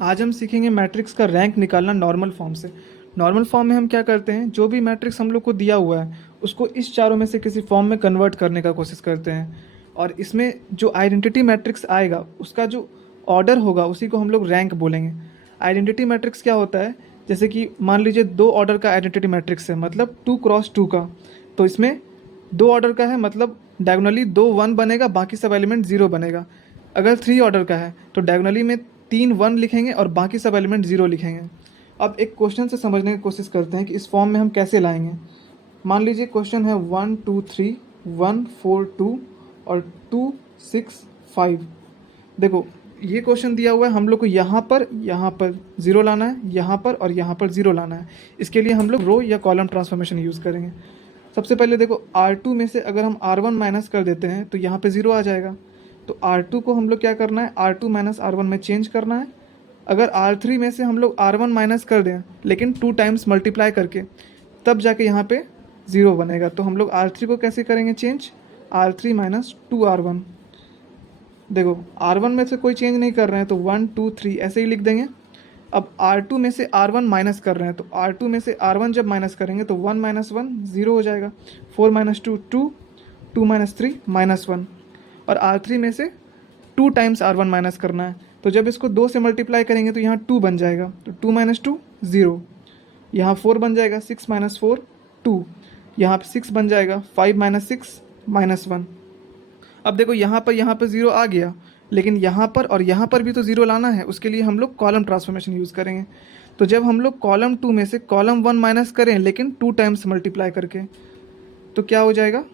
आज हम सीखेंगे मैट्रिक्स का रैंक निकालना नॉर्मल फॉर्म से। नॉर्मल फॉर्म में हम क्या करते हैं, जो भी मैट्रिक्स हम लोग को दिया हुआ है उसको इस चारों में से किसी फॉर्म में कन्वर्ट करने का कोशिश करते हैं, और इसमें जो आइडेंटिटी मैट्रिक्स आएगा उसका जो ऑर्डर होगा उसी को हम लोग रैंक बोलेंगे। आइडेंटिटी मैट्रिक्स क्या होता है, जैसे कि मान लीजिए 2 ऑर्डर का आइडेंटिटी मैट्रिक्स है, मतलब 2x2 का, तो इसमें 2 ऑर्डर का है, मतलब डायगोनली 2 1 बनेगा, बाकी सब एलिमेंट 0 बनेगा। अगर 3 ऑर्डर का है तो डायगोनली में 3 1 लिखेंगे और बाकी सब एलिमेंट 0 लिखेंगे। अब एक क्वेश्चन से समझने की कोशिश करते हैं कि इस फॉर्म में हम कैसे लाएंगे। मान लीजिए क्वेश्चन है 1 2 3 1 4 2 और 2 6 5। देखो ये क्वेश्चन दिया हुआ है, हम लोग को यहाँ पर 0 लाना है, यहाँ पर और यहाँ पर 0 लाना है। इसके लिए हम लोग रो या कॉलम ट्रांसफॉर्मेशन यूज़ करेंगे। सबसे पहले देखो R2 में से अगर हम R1 माइनस कर देते हैं तो यहाँ पे 0 आ जाएगा। तो R2 को हम लोग क्या करना है, R2 माइनस R1 में चेंज करना है। अगर R3 में से हम लोग R1 माइनस कर दें लेकिन 2 टाइम्स मल्टीप्लाई करके, तब जाके यहाँ पे 0 बनेगा। तो हम लोग R3 को कैसे करेंगे चेंज, R3 माइनस 2R1। देखो R1 में से कोई चेंज नहीं कर रहे हैं तो 1 2 3 ऐसे ही लिख देंगे। अब R2 में से R1 माइनस कर रहे हैं तो R2 में से R1 जब माइनस करेंगे तो 1 माइनस 1 0 हो जाएगा। 4 माइनस 2 2, 2 माइनस 3 माइनस 1। और R3 में से 2 टाइम्स R1 माइनस करना है, तो जब इसको 2 से मल्टीप्लाई करेंगे तो यहाँ 2 बन जाएगा, तो 2 माइनस 2 0। यहाँ 4 बन जाएगा, 6 माइनस 4 2। यहाँ पे 6 बन जाएगा, 5 माइनस 6 माइनस 1। अब देखो यहाँ पर 0 आ गया, लेकिन यहाँ पर और यहाँ पर भी तो 0 लाना है। उसके लिए हम लोग कॉलम ट्रांसफॉर्मेशन यूज़ करेंगे। तो जब हम लोग कॉलम 2 में से कॉलम 1 माइनस करें लेकिन 2 टाइम्स मल्टीप्लाई करके, तो क्या हो जाएगा,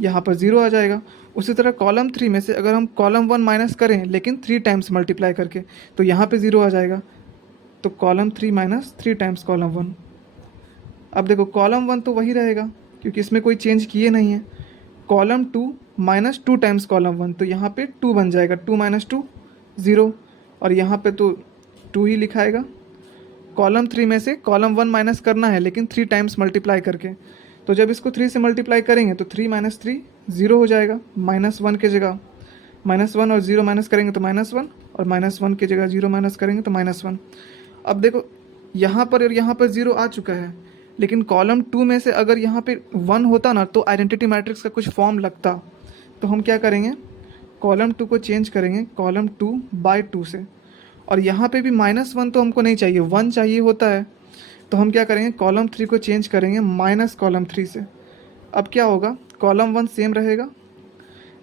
यहाँ पर 0 आ जाएगा। उसी तरह कॉलम 3 में से अगर हम कॉलम 1 माइनस करें लेकिन 3 टाइम्स मल्टीप्लाई करके, तो यहाँ पे 0 आ जाएगा। तो कॉलम 3 माइनस 3 टाइम्स कॉलम 1। अब देखो कॉलम 1 तो वही रहेगा क्योंकि इसमें कोई चेंज किए नहीं है। कॉलम 2 माइनस 2 टाइम्स कॉलम 1, तो यहाँ पे 2 बन जाएगा, 2 माइनस 2 0। और यहाँ पे तो 2 ही लिखाएगा। कॉलम 3 में से कॉलम 1 माइनस करना है लेकिन 3 टाइम्स मल्टीप्लाई करके, तो जब इसको 3 से मल्टीप्लाई करेंगे तो 3 माइनस 3 0 हो जाएगा। माइनस 1 के जगह माइनस 1 और 0 माइनस करेंगे तो माइनस 1, और माइनस 1 की जगह 0 माइनस करेंगे तो माइनस 1। अब देखो यहाँ पर और यहाँ पर 0 आ चुका है, लेकिन कॉलम 2 में से अगर यहाँ पे 1 होता ना तो आइडेंटिटी मैट्रिक्स का कुछ फॉर्म लगता। तो हम क्या करेंगे, कॉलम 2 को चेंज करेंगे कॉलम 2 बाय 2 से। और यहाँ पे भी माइनस 1 तो हमको नहीं चाहिए, 1 चाहिए होता है। तो हम क्या करेंगे, कॉलम 3 को चेंज करेंगे माइनस कॉलम 3 से। अब क्या होगा, कॉलम 1 सेम रहेगा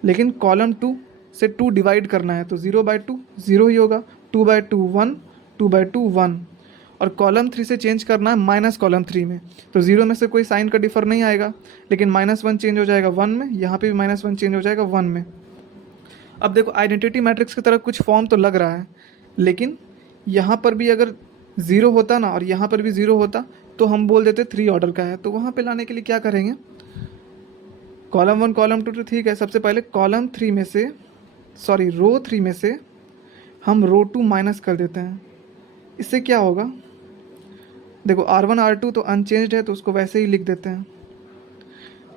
लेकिन कॉलम 2 से 2 डिवाइड करना है, तो 0 बाई 2 0 ही होगा, 2 बाई 2 1, 2 बाई 2 1। और कॉलम 3 से चेंज करना है माइनस कॉलम 3 में, तो 0 में से कोई साइन का डिफर नहीं आएगा, लेकिन माइनस 1 चेंज हो जाएगा 1 में, यहाँ पे भी माइनस 1 चेंज हो जाएगा 1 में। अब देखो आइडेंटिटी मैट्रिक्स की तरह कुछ फॉर्म तो लग रहा है, लेकिन यहाँ पर भी अगर 0 होता ना और यहाँ पर भी 0 होता तो हम बोल देते 3 ऑर्डर का है। तो वहाँ पे लाने के लिए क्या करेंगे, कॉलम 1 कॉलम 2 तो ठीक है, सबसे पहले कॉलम 3 में से रो 3 में से हम रो 2 माइनस कर देते हैं। इससे क्या होगा, देखो R1 R2 तो अनचेंज्ड है तो उसको वैसे ही लिख देते हैं।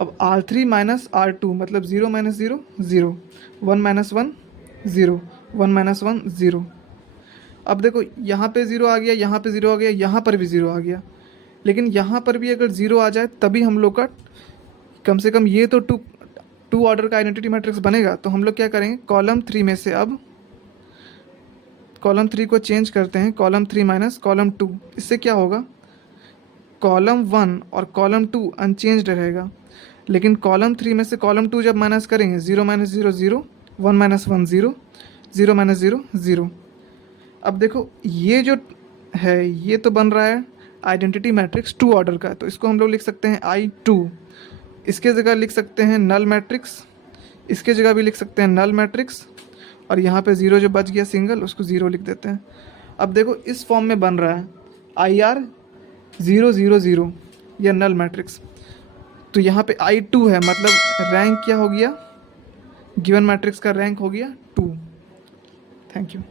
अब R3 माइनस R2 मतलब 0 माइनस 0 0, 1 माइनस 1 0, 1 माइनस 1 0। अब देखो यहाँ पे 0 आ गया, यहाँ पे 0 आ गया, यहाँ पर भी 0 आ गया, लेकिन यहाँ पर भी अगर 0 आ जाए तभी हम लोग का कम से कम ये तो टू ऑर्डर का आइडेंटिटी मैट्रिक्स बनेगा। तो हम लोग क्या करेंगे, कॉलम 3 में से अब कॉलम 3 को चेंज करते हैं कॉलम 3 माइनस कॉलम 2। इससे क्या होगा, कॉलम 1 और कॉलम 2 अनचेंज्ड रहेगा, लेकिन कॉलम 3 में से कॉलम 2 जब माइनस करेंगे 0 माइनस 0 0, 1 माइनस 1 0, 0 माइनस 0 0। अब देखो ये जो है ये तो बन रहा है आइडेंटिटी मैट्रिक्स 2 ऑर्डर का, तो इसको हम लोग लिख सकते हैं I2। इसके जगह लिख सकते हैं नल मैट्रिक्स, इसके जगह भी लिख सकते हैं नल मैट्रिक्स, और यहाँ पे 0 जो बच गया सिंगल उसको 0 लिख देते हैं। अब देखो इस फॉर्म में बन रहा है IR 0 0 0 या नल मैट्रिक्स। तो यहाँ पे I2 है, मतलब रैंक क्या हो गया, गिवन मैट्रिक्स का रैंक हो गया 2। Thank you.